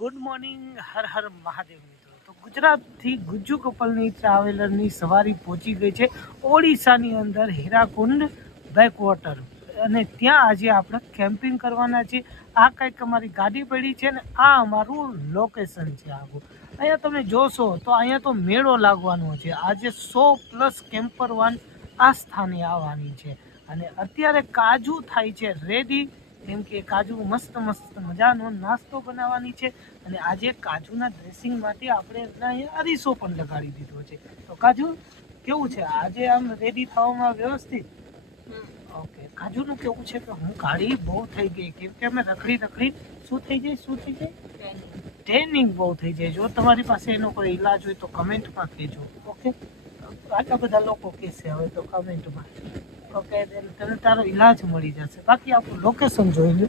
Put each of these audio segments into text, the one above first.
Good morning, Har Har Mahadev મિત્રો. તો ગુજરાતથી ગુજ્જુ કપલની ટ્રાવેલરની સવારી પહોંચી ગઈ છે ઓડિશાની અંદર હીરાકુંડ બેકવોટર, અને ત્યાં આજે આપણે કેમ્પિંગ કરવાના છીએ. આ કંઈક અમારી ગાડી પડી છે ને આ અમારું લોકેશન છે આખું. અહીંયા તમે જોશો તો અહીંયા તો મેળો લાગવાનો છે. આજે 100+ કેમ્પર વાન આ સ્થાને આવવાની છે, અને અત્યારે કાજુ થાય છે રેડી. કેમ કે કાજુ મસ્ત મજાનો નાસ્તો બનાવવાની છે, અને આજે કાજુના ડ્રેસિંગ માટે આપણે અહીંયા અરીસો પણ લગાડી દીધો છે. તો કાજુ કેવું છે આજે આમ રેડી થવામાં વ્યવસ્થિત? ઓકે. કાજુનું કેવું છે કે હું ગાડી બહુ થઈ ગઈ, કેમ કે અમે રખડી શું થઈ જાય ટ્રેનિંગ બહુ થઈ જાય. જો તમારી પાસે એનો કોઈ ઈલાજ હોય તો કમેન્ટમાં કહેજો. ઓકે, આટલા બધા લોકો કહેશે હવે તો કમેન્ટમાં. ઓકે, તને તારો ઈલાજ મળી જશે. બાકી આપણું લોકેશન જોઈ લો.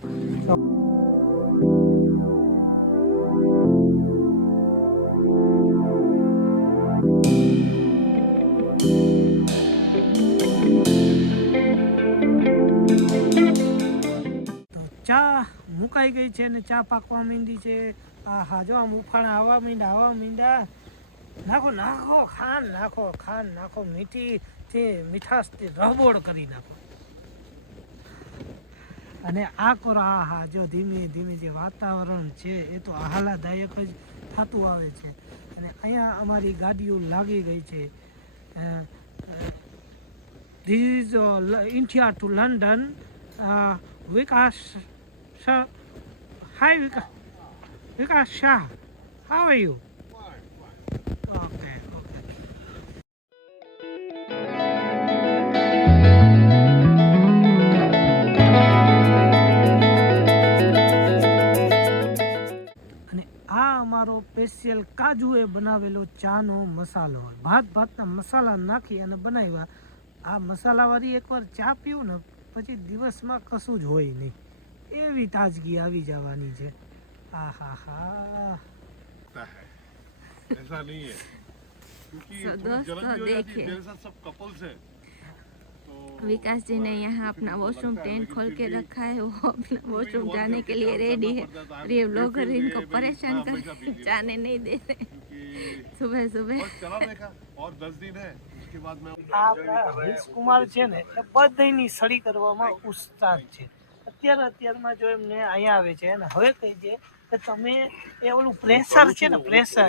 ચા મુકાઈ ગઈ છે ને ચા પાકવા માંડી છે. આ હા, જો આમ ઉફાણા આવવા માંડ્યા. નાખો ખાંડ નાખો, મીઠાશથી રબોડ કરી નાખો. અને આ કરો, હા જો ધીમે ધીમે જે વાતાવરણ છે એ તો આહલાદાયક જ થતું આવે છે. અને અહીંયા અમારી ગાડીઓ લાગી ગઈ છે. This is India to London. Vikas sir, hi Vikas Shah, how are you? Okay. અને આ અમારો સ્પેશિયલ કાજુએ બનાવેલો ચાનો મસાલો. ભાતના મસાલા નાખી અને બનાવ્યા. આ મસાલાવાળી એકવાર ચા પીવું ને પછી દિવસમાં કશું જ હોય નહીં, એવી તાજગી આવી જવાની છે. ऐसा नहीं है क्योंकि दोस्तों देखिए, मेरे साथ सब कपल्स हैं तो विकास जी ने यहाँ अपना वॉशरूम टेंट खोल के रखा है. वो अपना वॉशरूम जाने के लिए रेडी है, और ये ब्लॉगर इनको परेशान कर जाने नहीं दे रहे. सुबह सुबह चलाने का और 10 दिन है उसके बाद मैं હરીશ કુમાર છે ને એ બધાની સળી કરવામાં ઉસ્તાદ છે. અત્યારમાં જો એમને અહીંયા આવે છે અને હવે કહી છે કે તમે એ ઓલું પ્રેશર છે ને, પ્રેશર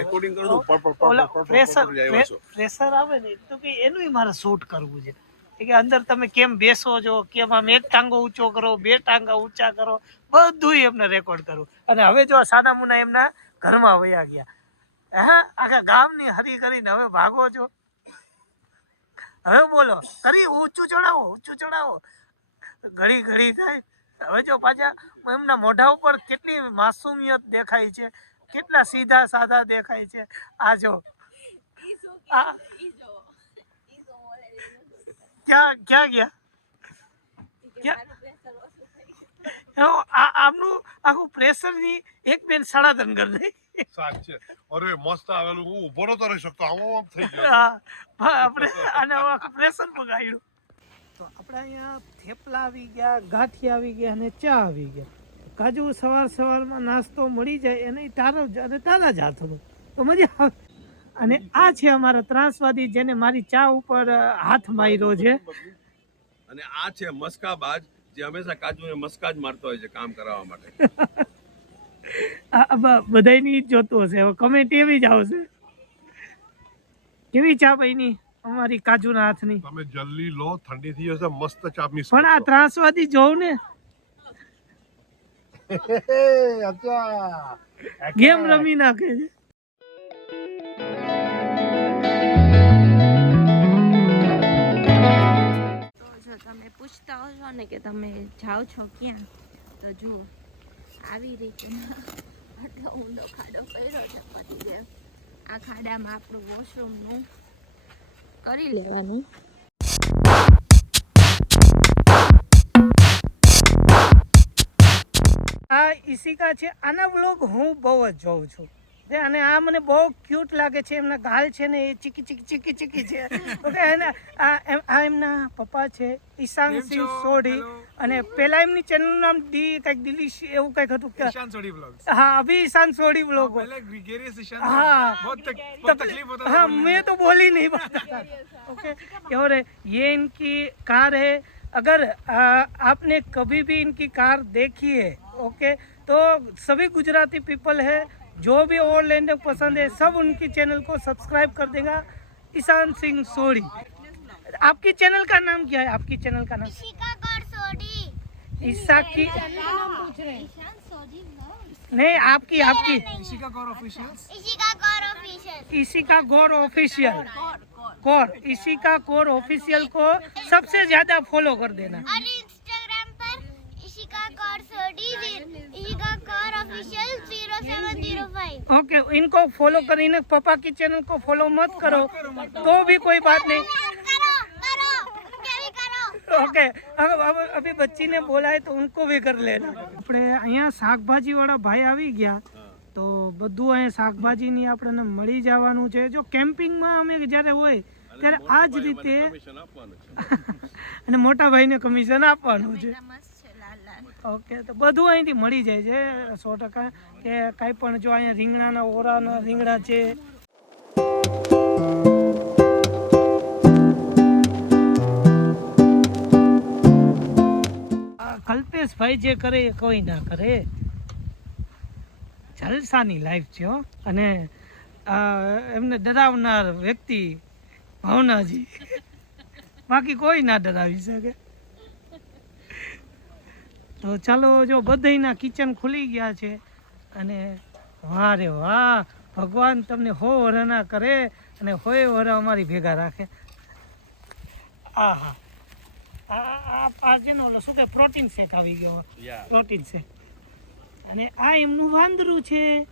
આવે ને તો કે એનું મારે શૂટ કરવું છે. કે અંદર તમે કેમ બેસો છો, કેમ આમ એક ટાંગો ઊંચો કરો, બે ટાંગા ઊંચા કરો, બધું એમને રેકોર્ડ કરવું. અને હવે જો સાદા મુના એમના ઘરમાં વયા ગયા. હા, આખા ગામની હરી કરીને હવે ભાગો છો. હવે બોલો, કરી ઊંચું ચડાવો. ઘડી થાય. હવે જો પાછા એમના મોઢા ઉપર કેટલી માસુમિયત દેખાય છે, કેટલા સીધા સાધા દેખાય છે. આ જો ક્યાં ગયા? આમનું આખું પ્રેશરની એક બેન સડાદન કરી દઈ. સાચે અરે મસ્ત આવેલું. હું ઊભો નતો રહી શકતો, આમ થઈ ગયો. આપણે આને આખું પ્રેશર પગાડ્યું. તો આપણે અહીંયા થેપલા આવી ગયા, ગાંઠિયા આવી ગયા અને ચા આવી ગયા. કાજુ સવારમાં નાસ્તો મળી જાય એને તારા જ હાથનું તો મજા આવે. અને આ છે અમારા ત્રાસવાદી જેને મારી ચા ઉપર હાથ માર્યો છે. અને આ છે મસ્કાબાજ જે હંમેશા કાજુને મસ્કા જ મારતો હોય છે કામ કરાવવા માટે. બધાની જ જોતું હશે. હવે કમેન્ટ એવી જ આવશે. કેવી ચા બની અમારી કાજુના હાથની? તમે જલ્દી લો, ઠંડી થઈ જશે. મસ્ત ચા મિસ. પણ આ ત્રાસવાદી જોઉં ને ગેમ રમી નાખે છે. તો જો તમે પૂછતા હશો ને કે તમે જાઓ છો ક્યાં, તો જુઓ આવી રીતે આટલો ઊંડો ખાડો કર્યો છે પતિદેવ. આ ખાડામાં આપણું વોશરૂમનું કરી લેવાનું. આ ઈશિકા છે, આના વ્લોગ હું બહુ જ જોઉં છું. અને આ મને બહુ ક્યુટ લાગે છે, એમના ગાલ છે ને એ ચીકી છે. ઓકે, અને આ એમના પપ્પા છે ઈશાન સિંહ સોઢી, અને પેલા એમની ચેનલનું નામ કંઈક દિલીશ એવું કંઈક હતું કે ईशान सोडी व्लॉग्स हाँ, अभी ईशान सोढ़ी ब्लॉग पहले ग्रेगरियस ईशान हाँ। बहुत तकलीफ होता था हाँ, बोलने मैं तो बोल ही नहीं पाता था। ओके, और ये इनकी कार है। अगर आपने कभी भी इनकी कार देखी है, ओके, तो सभी गुजराती पीपल है जो भी ओवरलैंड पसंद है सब उनकी चैनल को सब्सक्राइब कर देगा। ईशान सिंह सोढ़ी। आपकी चैनल का नाम क्या है? आपकी चैनल का नाम ईशिका गौर सोडी। ईशा की ईशान सोडी नहीं, आपकी ईशिका कौर ऑफिशियल्स ईशिका गौर ऑफिशियल। इशिका गौर ऑफिशियल कौर इशिका कौर ऑफिशियल को सबसे ज्यादा फॉलो कर देना। और इंस्टाग्राम पर ईशिका गौर सोडी, ईशिका गौर ऑफिशियल 0705। ओके, इनको फॉलो કરીને पापा की चैनल को फॉलो मत करो तो भी कोई बात नहीं। करो करो क्या भी करो। ओके, अभी बच्ची ने बोला है तो उनको भी कर लेना। આપણે અહીંયા શાકભાજી વાળા ભાઈ આવી ગયા તો બધું અહીંયા શાકભાજીની આપણને મળી જવાનું છે। જો કેમ્પિંગમાં અમે જ્યારે હોય ત્યારે આ જ રીતે કમિશન આપવાનું છે અને મોટા ભાઈને કમિશન આપવાનું છે। મસ્ત છે લાલ લાલ। ઓકે, તો બધું અહીંથી મળી જાય છે 100% કે કાંઈ પણ જો અહીંયા રીંગણાના ઓરાના રીંગણા છે। કલ્પેશભાઈ જે કરે એ કોઈ ના કરે, જલસાની લાઈફ છે હો। અને એમને ડરાવનાર વ્યક્તિ ભાવનાજી, બાકી કોઈ ના ડરાવી શકે। તો ચાલો, જો બધાયના કિચન ખુલી ગયા છે અને વાહ રે વાહ, ભગવાન તમને હો વરના કરે અને હોય વરા અમારી ભેગા રાખે। આહા, આ જેનો ઓલો શું કે પ્રોટીન શેક આવી ગયો, પ્રોટીન શેક। અને આ એમનું વાંદરું છે।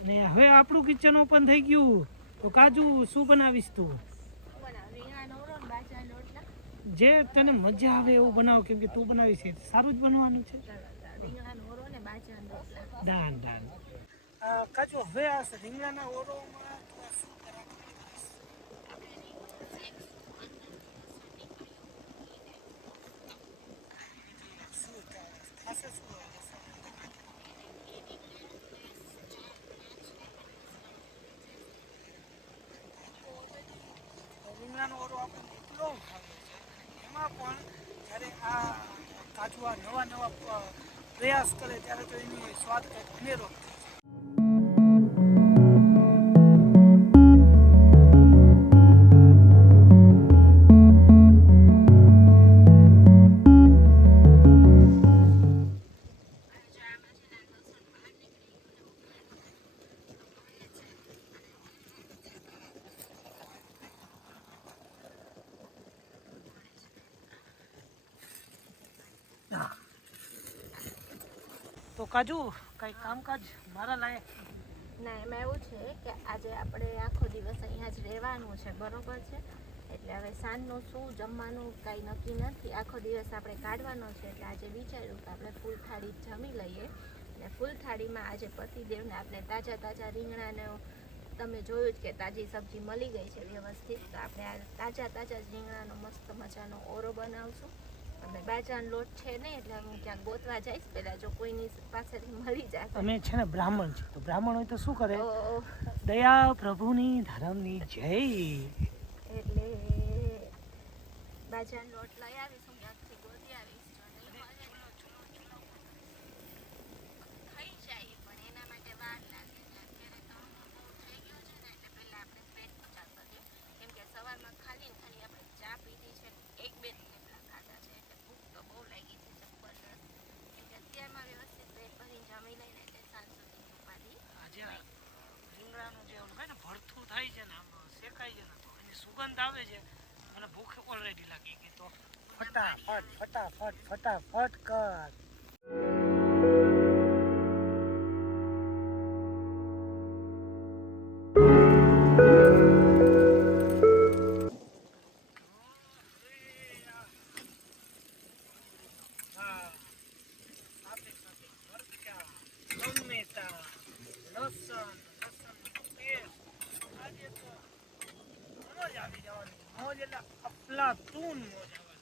અને હવે આપણું કિચન ઓપન થઈ ગયું તો કાજુ શું બનાવીશ તું? જે તને મજા આવે એવું બનાવ, કેમ કે તું બનાવીશ એ સારું જ બનવાનું છે। દાન દાન કાજુ, હવે આ રીંગણાના ઓરોમાં તું આ શું કરવાનું? રીંગણાનો ઓરો આપણને એટલો ભાવે છે, એમાં પણ જ્યારે આ કાજુ આ નવા પ્રયાસ કરે ત્યારે તો એની સ્વાદ કંઈક અનેરો થાય છે। તો કાજુ કઈ કામકાજ મારા લાયક? ના, એમાં એવું છે કે આજે આપણે આખો દિવસ અહીંયા જ રહેવાનું છે, બરોબર છે? એટલે હવે સાંજનું શું જમવાનું કાંઈ નક્કી નથી, આખો દિવસ આપણે કાઢવાનો છે। એટલે આજે વિચાર્યું કે આપણે ફૂલ થાળી જમી લઈએ। અને ફૂલ થાળીમાં આજે પતિદેવને આપણે તાજા રીંગણાને તમે જોયું જ કે તાજી સબ્જી મળી ગઈ છે વ્યવસ્થિત, તો આપણે આ તાજા જ રીંગણાનો મસ્ત મજાનો ઓરો બનાવશું। અને બાજરાનો લોટ છે નહીં એટલે હું ક્યાંક ગોતવા જઈશ, પહેલાં જો કોઈની પાસેથી મળી જાય તો। અમે છે ને બ્રાહ્મણ છે, તો બ્રાહ્મણ હોય તો શું કરે? ઓહ, દયા પ્રભુની ધર્મની જય। એટલે બાજરાનો લોટ લઈ આવીશ, હું ક્યાંકથી ગોતી આવીશ। જો નહીં મળે થઈ જાય, પણ એના માટે વાર લાગે ને અત્યારે તો બહુ થઈ ગયો છે ને, એટલે પહેલાં આપણે પેટ પચાસ કરીએ, કેમ કે સવારમાં ખાલી આપણે ચા પીધી છે, એક બે થેપલા ખાધા છે, એટલે ભૂખ તો બહુ લાગી છે જબરદસ્ત, કેમ કે અત્યારમાં વ્યવસ્થિત પેટ ભરીને જમી લઈને એટલે સાંજ સુધી ઉપાધિ। આજે રીંગણાનું જે હોય ને ભરથું થાય છે ને, આમ શેકાય છે ને, તો એની સુગંધ આવે છે, મને ભૂખ ઓલરેડી લાગી ગઈ, તો ફટાફટ કર। ટમેટા, લસણ, ફૂલ મોજ આવે.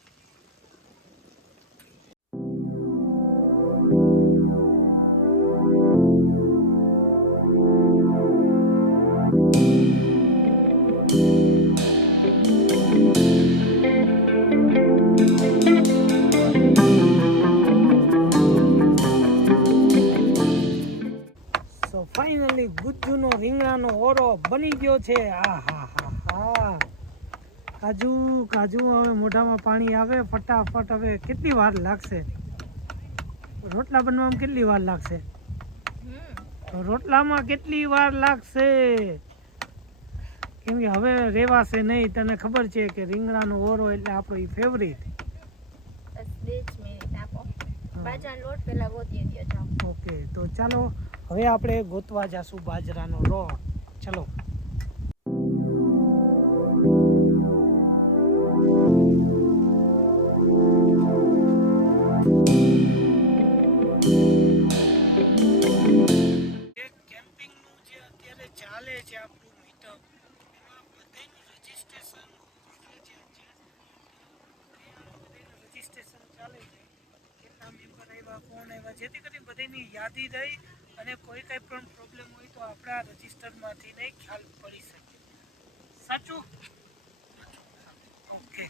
સો ફાઇનલી ગુજ્જુનો રીંગણાનો ઓરો બની ગયો છે. આ હા હા હા કાજુ કાજુ હવે મોઢામાં પાણી આવે ફટાફટ. હવે કેટલી વાર લાગશે રોટલા બનવામાં? કેટલી વાર લાગશે રોટલામાં? કેટલી વાર લાગશે? કેમ કે હવે રેવાશે નહીં. તને ખબર છે કે રીંગણાનો ઓરો એટલે આપણો ઈ ફેવરિટ. બસ 2 જ મિનિટ આપો. બાજરાનો લોટ પહેલા ગોતી દ્યો જાઓ. ઓકે તો ચાલો હવે આપણે ગોતવા જાશું બાજરાનો રોટ. ચલો. કેમ્પિંગનું જે અત્યારે ચાલે છે આપણું મીટઅપ, એમાં બધાનું રજીસ્ટ્રેશન ચાલે છે. કેટલા મેમ્બર આવ્યા, કોણ આવ્યા, જેથી કરીને બધાની યાદી રહી અને કોઈ કંઈ પણ પ્રોબ્લેમ હોય તો આપણા રજીસ્ટરમાંથી નહીં ખ્યાલ પડી શકે. સાચું? ઓકે.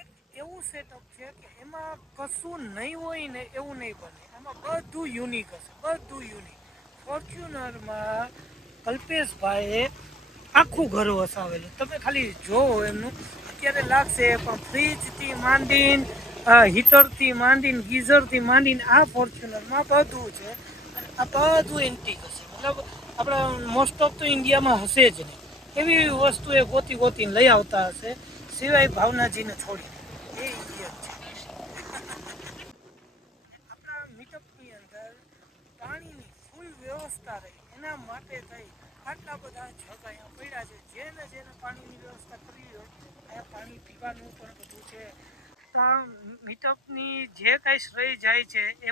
એક એવું સેટઅપ છે કે એમાં કશું નહીં હોય ને એવું નહીં બને. એમાં બધું યુનિક હશે, બધું યુનિક. ફોર્ચ્યુનરમાં કલ્પેશભાઈએ આખું ઘર વસાવેલું. તમે ખાલી જોવો એમનું. અત્યારે લાગશે પણ ફ્રીજથી માંડીને હીટરથી માંડીને ગીઝરથી માંડીને આ ફોર્ચ્યુનરમાં બધું છે. અને આ બધું એન્ટિક હશે. મતલબ આપણા મોસ્ટ ઓફ તો ઇન્ડિયામાં હશે જ નહીં એવી વસ્તુ એ ગોતી ગોતીને લઈ આવતા હશે, સિવાય ભાવનાજીને છોડી. એ ઇન્ડિયન છે. આપણા મીટઅપની અંદર પાણીની ફૂલ વ્યવસ્થા રહી એના માટે થઈ આટલા બધા જગ અહીંયા પડ્યા છે. જેને પાણીની વ્યવસ્થા કરવી હોય અહીંયા પાણી પીવાનું પણ બધું છે. તો આ મીટઅપની જે કાંઈ શ્રેય જાય છે એ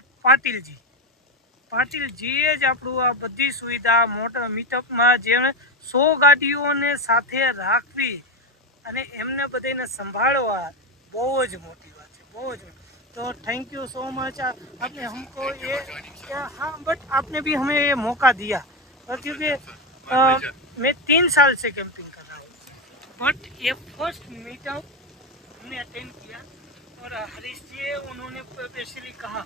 પાટીલજીએ જ આપણું આ બધી સુવિધા મોટા મીટઅપમાં જેણે 100 ગાડીઓને સાથે રાખવી અને એમને બધાને સંભાળવા બહુ જ મોટી વાત છે, બહુ જ. तो थैंक यू सो मच. आपने हमको ये हाँ बट आपने भी हमें ये मौका दिया क्योंकि मैं 3 साल से कैंपिंग कर रहा हूँ बट ये फर्स्ट मीटअप हमने अटेंड किया और हरीश जी उन्होंने स्पेशली कहा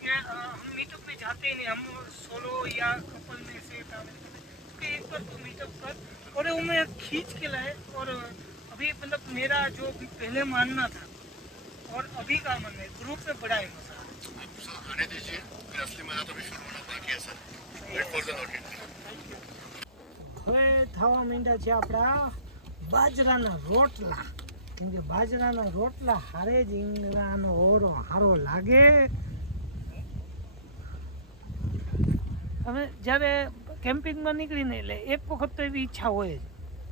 कि हम मीटअप में जाते ही नहीं, हम सोलो या कपल में से ट्रैवल करते कि एक बार तो मीटअप कर. और वो मैं खींच के लाए और अभी मतलब मेरा जो पहले मानना था और अभी का मन है ग्रुप में बड़ा है मजा. आप सर आने दीजिए, फिर असली मजा तो विश्व होना बाकी है sir. Wait for the locket. હવે થવા માંડ્યા છે આપણા બાજરાના રોટલા. કેમ કે બાજરાના રોટલા હારે જ રીંગણાનો ઓરો હારો લાગે. હવે જ્યારે કેમ્પિંગમાં નીકળીને એટલે એક વખત તો એવી ઈચ્છા હોય જ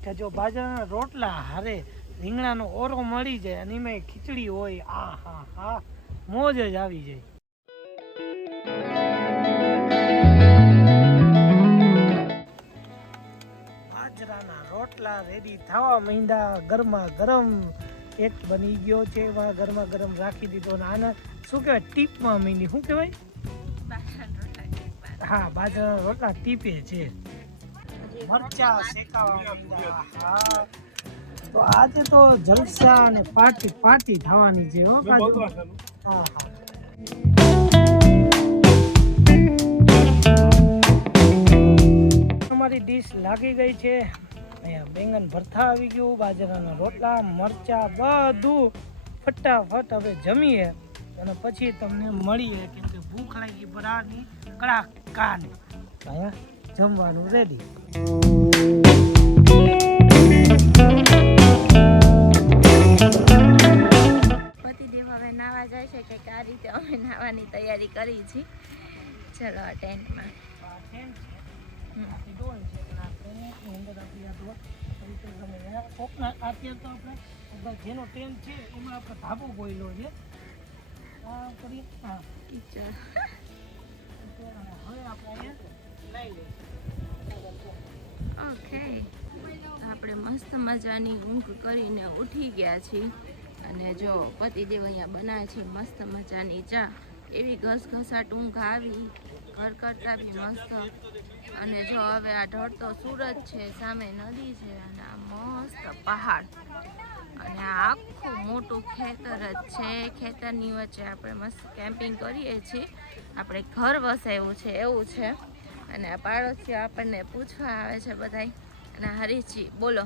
કે જો બાજરાના રોટલા હારે રીંગણાનો ઓરો મળી જાય અને એમાં ખીચડી હોય, આ હા હા મોજ જ આવી જાય. બાજરાના રોટલા રેડી થવા માંડ્યા. ગરમા ગરમ એક બની ગયો છે, એમાં ગરમા ગરમ રાખી દીધો. અને આને શું કહેવાય? ટીપમાં માંડી. શું કહેવાય? હા, બાજરાના રોટલા ટીપે છે. મરચા શેકાવા માંડ્યા. હા, તો આજે તો જલસા અને પાર્ટી થવાની છે. હો કાજુ. હા હા. અમારી ડીશ લાગી ગઈ છે. અહીંયા બેંગન ભરથા આવી ગયું, બાજરાના રોટલા, મરચા, બધું ફટાફટ હવે જમીએ અને પછી તમને મળીએ. કેમ કે ભૂખ લાગી બરાની કડાકાની. અહીંયા જમવાનું રેડી. પતિદેવ હવે નાવા જાય છે કે આ રીતે અમે નાવાની તૈયારી કરી છે. ચલો આ ટેન્ટમાં જેનો ટેન્ટ છે એમાં આપણે ધાબો બોયલો છે. હવે આપણે અહીંયા લઈ લઈશું. ઓકે આપણે મસ્ત મજાની ઊંઘ કરીને ઉઠી ગયા છીએ અને જો પતિદેવ અહીંયા બનાવે છે મસ્ત મજાની ચા. એવી ઘસઘસાટ ઊંઘ આવી, ઘર કરતાં બી મસ્ત. અને જો હવે આ ઢળતો સૂરજ છે, સામે નદી છે અને આ મસ્ત પહાડ અને આ આખું મોટું ખેતર જ છે. ખેતરની વચ્ચે આપણે મસ્ત કેમ્પિંગ કરીએ છીએ. આપણે ઘર વસાવ્યું છે એવું છે. અને આ પાડોશીઓ આપણને પૂછવા આવે છે બધાય. અને હરીશજી બોલો,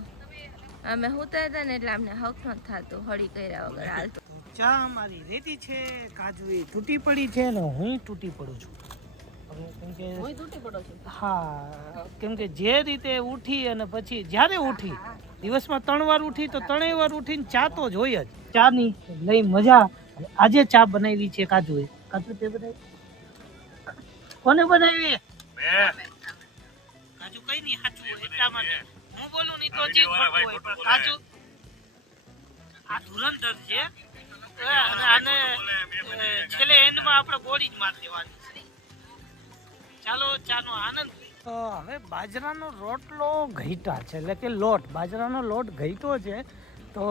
અમે હુતા હતા ને એટલે અમને હક ન થતું હળી કર્યા વગર હાલતું. ચા અમારી રેડી છે, કાજુ એ તૂટી પડી છે ને હું તૂટી પડું છું. હા, કેમ કે જે રીતે ઉઠી અને પછી જ્યારે ઉઠી દિવસમાં 3 વાર ઉઠી તો 3 વાર ઉઠીને ચા તો જોઈએ જ. ચાની લઈ મજા. આજે ચા બનાવી છે કાજુએ. કાજુ તે બનાવી? કોને બનાવી? કાજુ કઈ નહીં સાચું હોય એટલા માટે હું બોલું નહીં તો જે ખોટું હોય. પણ કાજુ આ ધુરંધર છે અને છેલ્લે એન્ડમાં આપણે બોડી જ મારી દેવાની છે. ચાલો ચાનો આનંદ. તો હવે બાજરાનો રોટલો ઘઈટા છે, એટલે કે લોટ, બાજરાનો લોટ ઘઈટો છે. તો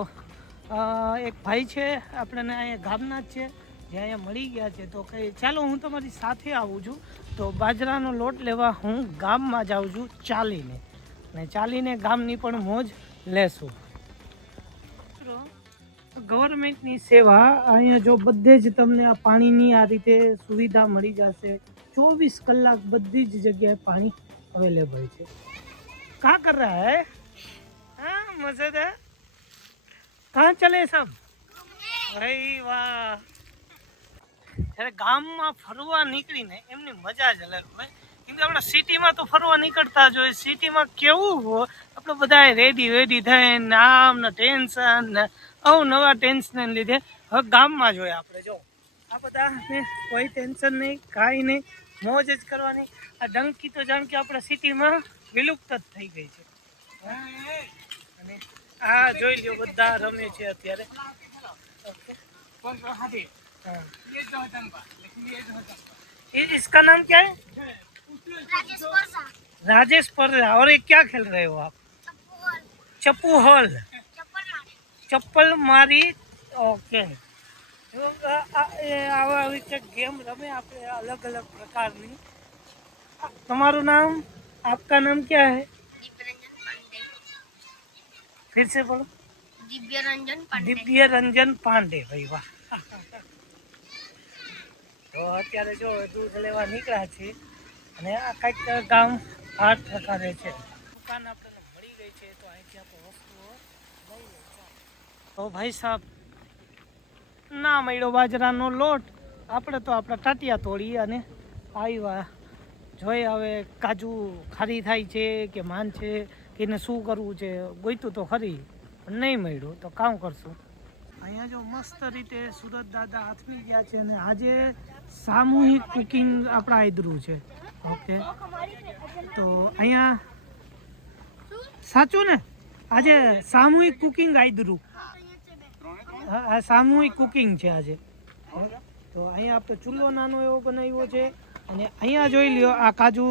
એક ભાઈ છે આપણને અહીંયા ગામના જ છે, જે અહીંયા મળી ગયા છે. તો કંઈ ચાલો હું તમારી સાથે આવું છું. તો બાજરાનો લોટ લેવા હું ગામમાં જાઉં છું ચાલીને, અને ચાલીને ગામની પણ મોજ લેશું. ગવર્મેન્ટની સેવા અહીંયા જો બધે જ તમને આ પાણીની આ રીતે સુવિધા મળી જશે. 24 કલાક બધી જ જગ્યાએ પાણી અવેલેબલ છે. કા કર રહા હૈ? હા, મજા है. कहाँ चले सब? ભાઈ વાહ. જ્યારે ગામમાં ફરવા નીકળીને એમની મજા જ અલગ હોય. કેમ કે આપણે સિટીમાં તો ફરવા નીકળતા જ હોય. સિટીમાં કેવું હોય, આપણે બધા રેડી થઈને આમ ને ટેન્શન ને અવનવા ટેન્શન લીધે હવે ગામમાં જ હોય આપણે. જો આ બધા કોઈ ટેન્શન નહીં, કાંઈ નહીં, મોજ જ કરવાની. આ ડંકી તો જાણ કે આપણા સિટીમાં વિલુપ્ત જ થઈ ગઈ છે. અને આ જોઈ લ્યો બધા રમે છે અત્યારે. ये इसका नाम क्या है? राजेश पर्रा. और ये क्या खेल रहे हो आप? चप्पू हॉल, चप्पल मारी. ओके. આવા રીતે ગેમ રમે આપણે અલગ અલગ પ્રકારની. તમારું નામ, आपका नाम क्या है? फिर से बोलो. दिव्य रंजन पांडे. भाई वाह. તો અત્યારે જો દૂધ લેવા નીકળ્યા છીએ અને આ કંઈક ગામ આ પ્રકારે છે. દુકાન આપણને મળી ગઈ છે તો અહીંથી આપણે વસ્તુઓ લઈ લઈએ. તો ભાઈ સાહેબ ના મળ્યો બાજરાનો લોટ. આપણે તો આપણા ટાટિયા તોડી અને આવ્યા. જોઈ હવે કાજુ ખારી થાય છે કે માન છે કે એને શું કરવું છે. ગોઈતું તો ખરી પણ નહીં મળ્યું તો કામ કરશું. અહીંયા જો મસ્ત રીતે સુરત દાદા આથમી ગયા છે અને આજે સામૂહિક કુકિંગ આપણા આદરું છે. ઓકે, તો અહીંયા સાચું ને આજે સામૂહિક કુકિંગ આદરું. હા, સામૂહિક કુકિંગ છે આજે. તો અહીંયા આપણે ચૂલો નાનો એવો બનાવ્યો છે. અને અહીંયા જોઈ લ્યો આ કાજુ,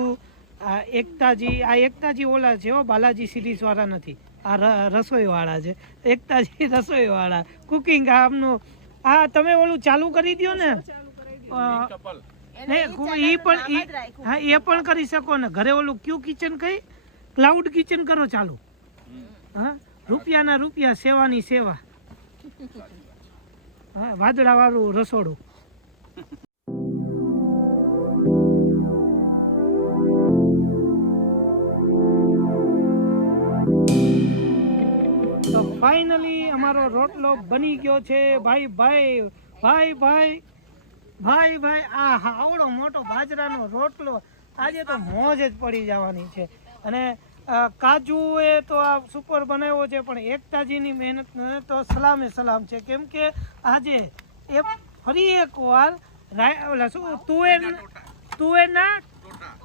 આ એકતાજી ઓલા છે હો, બાલાજી સિરીઝ વાળા નથી. આ રસોઈવાળા છે, એકતાજી રસોઈવાળા કુકિંગ. આમનું આ તમે ઓલું ચાલુ કરી દો ને, એ પણ કરી શકો ને. ઘરે ઓલું ક્યુ કિચન કઈ ક્લાઉડ કિચન કરો ચાલુ. હા, રૂપિયાના રૂપિયા, સેવાની સેવા. હા, વાદળા વાળું રસોડું. તો ફાઇનલી અમારો રોટલો બની ગયો છે. ભાઈ. આ આવડો મોટો બાજરાનો રોટલો. આજે તો મોજ જ પડી જવાની છે. અને કાજુ એ તો આ સુપર બનાવ્યો છે, પણ એકતાજીની મહેનતને તો સલામે સલામ છે. કેમ કે આજે એ ફરી એકવાર શું તુવેરના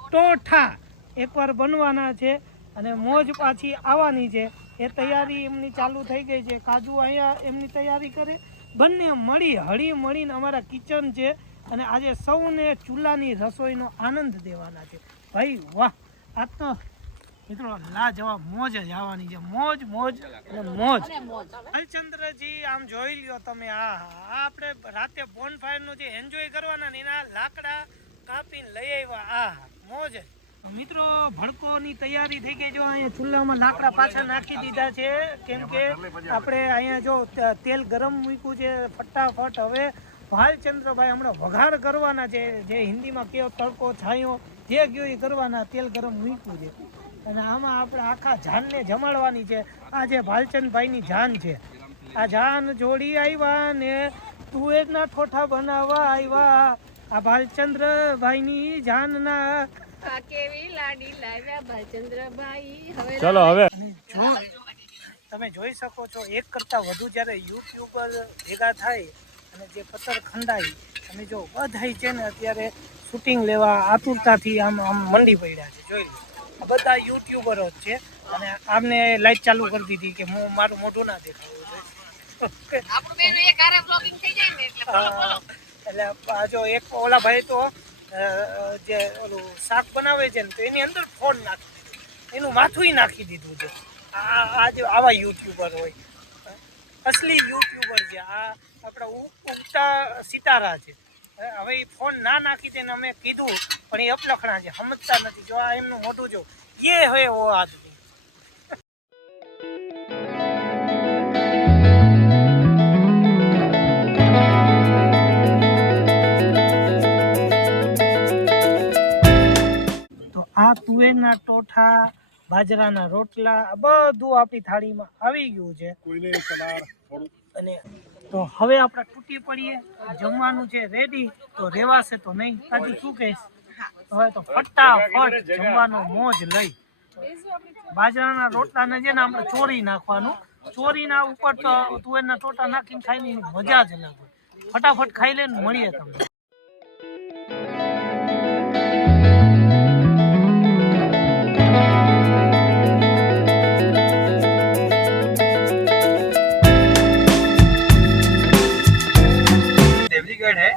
ટોઠા એકવાર બનવાના છે અને મોજ પાછી આવવાની છે. એ તૈયારી એમની ચાલુ થઈ ગઈ છે. કાજુ અહીંયા એમની તૈયારી કરે. બંને હળી મળીને અમારા કિચન છે અને આજે સૌને ચૂલાની રસોઈનો આનંદ દેવાના છે. ભાઈ વાહ, આ તો મિત્રો લાજવાબ મોજ જ આવવાની છે, મોજ મોજ અને મોજ. ભાલચંદ્રજી આમ જોઈ લ્યો તમે, આ આપણે રાતે બોનફાયર નું જે એન્જોય કરવાના ને એના લાકડા કાપીને લઈ આવ્યા, આ મોજ જ. મિત્રો ભડકોની તૈયારી થઈ ગઈ. જો અહીંયા ચૂલામાં લાકડા પાછા નાખી દીધા છે, કેમ કે આપણે અહીંયા જો તેલ ગરમ મૂક્યું છે ફટાફટ. હવે ભાલચંદ્રભાઈ હમણાં વઘાર કરવાના છે, જે હિન્દીમાં કયો તડકો છાંયો જે ગયો એ કરવાના. તેલ ગરમ મૂક્યું છે અને આમાં આપણે આખા જાનને જમાડવાની છે. આ જે ભાલચંદભાઈની જાન છે, આ જાન જોડી આવ્યા ને તુવેરના ઠોઠા બનાવવા આવ્યા. આ ભાલચંદ્રભાઈની જાનના કેવી લાડી લાવ્યા ભાલચંદ્રભાઈ. હવે ચલો હવે તમે જોઈ શકો છો, એક કરતાં વધુ જ્યારે યુટ્યુબર ભેગા થાય અને જે પથ્થર ખંડાય, અને જો બધાય છે ને અત્યારે શૂટિંગ લેવા આતુરતાથી આમ મંડી પડ્યા છે. જોઈ લો, આ બધા યુટ્યુબરો જ છે અને આમને લાઈટ ચાલુ કરી દીધી કે મારું મોઢું ના દેખાવું જોઈએ. એટલે આ જો એક ઓલા ભાઈ તો જે ઓલું શાક બનાવે છે ને, તો એની અંદર ફોન નાખી દીધું, એનું માથું નાખી દીધું છે. આ જે આવા યુટ્યુબર હોય, અસલી યુટ્યુબર છે. આ આપણા ઉગતા સિતારા છે. હવે એ ફોન ના નાખી દે ને અમે કીધું, પણ એ અપલખણા છે, સમજતા નથી. જો આ એમનું મોઢું જો, ये है वो आदमी. તો આ તુવેરના ટોઠા, બાજરાના રોટલા, આ બધું આપણી થાળીમાં આવી ગયું છે. અને તો હવે આપણે તૂટી પડીએ, જમવાનું છે રેડી. તો રેવાશે તો નહીં, કાજુ શું કહીશ? હવે તો ફટાફટ જમવાનો મોજ લઈ. બાજરાના રોટલાને છે ને આપણે ચોરી નાખવાનું, ચોરીના ઉપર તો તુવેરના ટોટા નાખીને ખાઈને મજા જ અલગ હોય. ફટાફટ ખાઈ લઈને મળીએ તમને. देवरीगढ़ है,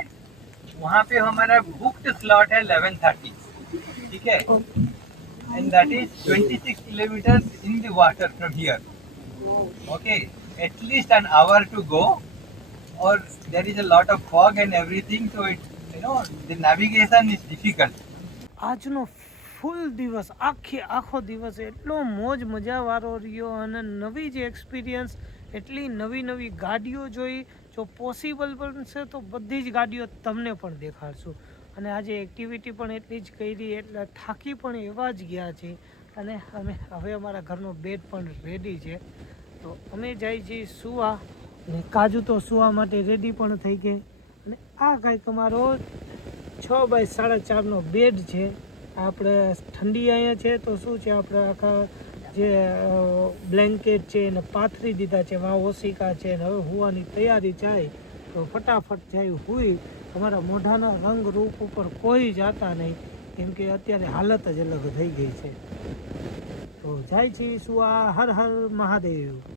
वहाँ पे हमारा बुक्ड स्लॉट है 11:30, ठीक है, and that is 26 kilometers in the water from here. Okay, at least an hour to go, or there is a lot of fog and everything, so it, the navigation is difficult. આજનો ફૂલ દિવસ, આખો દિવસ એટલો મોજ મજાવાળો રહ્યો અને નવી જે એક્સપિરિયન્સ, એટલી નવી ગાડીઓ જોઈ. જો પોસિબલ બનશે તો બધી જ ગાડીઓ તમને પણ દેખાડશું. અને આજે એક્ટિવિટી પણ એટલી જ કરી, એટલે થાકી પણ એવા જ ગયા છે. અને હવે અમારા ઘરનો બેડ પણ રેડી છે, તો અમે જઈએ છીએ સુવા. અને કાજુ તો સુવા માટે રેડી પણ થઈ ગઈ. અને આ કાંઈક અમારો 6 બાય 4.5નો બેડ છે. આપણે ઠંડી અહીંયા છે તો શું છે, આપણે આખા જે બ્લેન્કેટ છે એને પાથરી દીધા છે, વાં ઓશિકા છે, ને હવે હુવાની તૈયારી થાય. તો ફટાફટ જાય હુઈ. અમારા મોઢાના રંગ રૂપ ઉપર કોઈ જાતા નહીં, કેમ કે અત્યારે હાલત જ અલગ થઈ ગઈ છે. તો જાય છે સુવા. હર હર મહાદેવ.